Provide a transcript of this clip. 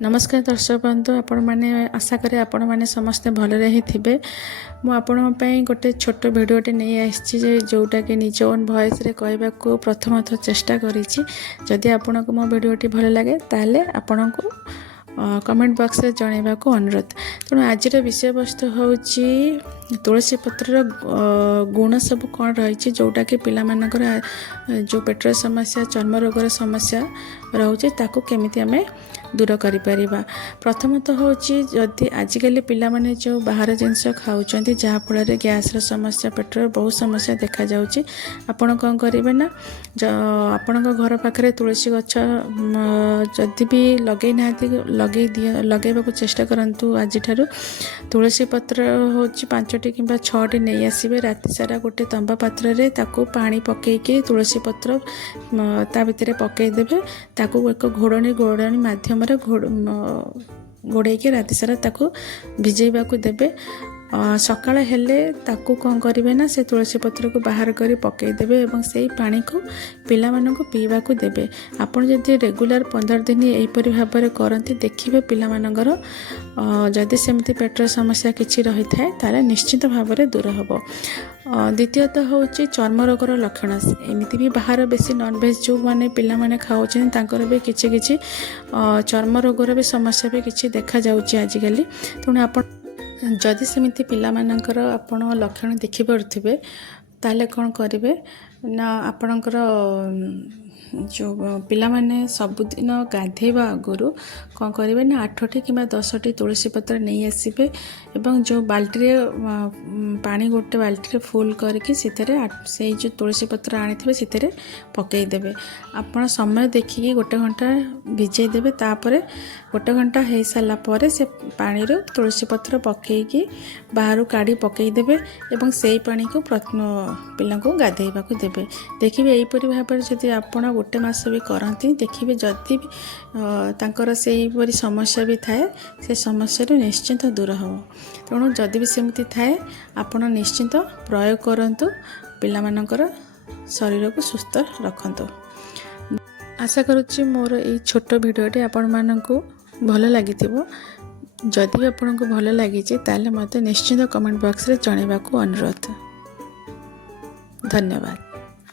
नमस्कार दर्शक बंधु आपण मैंने आशा करें आपण मैंने समस्ते भलरे ही थे मुझे गोटे छोट भिडटे नहीं आसी जोटा कि निज ओन वॉइस रे कहबा को प्रथम थर चेष्टा करी आपण को मो भिडटी भल लगे ताले आपण को कमेंट बॉक्स रे जनइबा को अनुरोध। तेणु आज विषय वस्तु हूँ तुलसी पत्र गुण सब कौन रही जोटा कि पिला मानकर जो पेटर समस्या चर्म रोगर समस्या रोचे ताकू केमिति आमे दूर करि परिबा। प्रथमतः हूँ जदि आजिकल पिला माने जो बाहर जिनस खाऊँ जहाँ फल गैस समस्या पेटर बहुत समस्या देखा जाउची। आपण कौन करेंगे ना आपण घर पाखे तुलसी गछ जदि भी लगे ना लगेबा चेष्टा करंतु। आज तुलसी पत्र हूँ 5टी कि 6टी नहीं आसबे राति सारा गोटे तंबा पात्र रे ताकू पानी पकईकि तुलसी पत्र ता भितर पकईदेवे ताकू एक घोड़णी माध्यम घोड़े राति सारा ताकू भिजेबा को देबे। सकाळ हेले ताकू कौन करेंगे ना से तुलसी पत्र को बाहर कर पकईदेवे और से पानी को पिला मानक पीवा को देबे। आपन जदि रेगुलर 15 दिन यहीपरि भाव में करती देखिए पिला मानकर जदि सेमती पेटर समस्या किसी रही थाए ताले निश्चित भाव में दूर हम। द्वितीयतः हूँ चर्म रोगर लक्षण एमती भी बाहर बेसी नॉनवेज जो मैंने पिला माने खाऊँ तांकर भी किछि चर्म रोगर भी समस्या भी किछि देखा जाउछि आजिकल। तेणु आप जदि सेमती पिला मानकर आपण लक्षण देखि पड़थिबे ताले कौन करेंगे ना आपणकर जो पिला माने सबुदिन गाधेवा आगुरी कौन करेंगे ना 8टी कि 10टी तुलसी पत्र नहीं आसबे एवं जो बाल्टी पानी गोटे बाल्टी फुल करके से जो तुलसी पत्र आनी से पकईदेवे। आपण समय देखिए गोटे घंटा भिजई देवे तापर गोटे घंटा हो सारापर से पानी तुलसी पत्र पकईकि बाहर काढ़ी पकईदेवे और से पानी को पिला को गाधेबा को देवे। देखिए यहीपरि भाव में जब आप गोटे मास भी करती देखिए जदि भी तांकर से परी समस्या भी थाए से समस्या निश्चिंत दूर हम। तेणु जदि भी सेमती थाए आपण निश्चिंत प्रयोग करंतु पिला मानकर शरीर को सुस्थ रखंतु। आशा करुच्ची मोर ये छोट भिडियोटी आपण मानकु भल लगी जदि भी आपन को भल लगी ताले मते निश्चिंत कमेंट बॉक्स रे जनइबा को अनुरोध। धन्यवाद।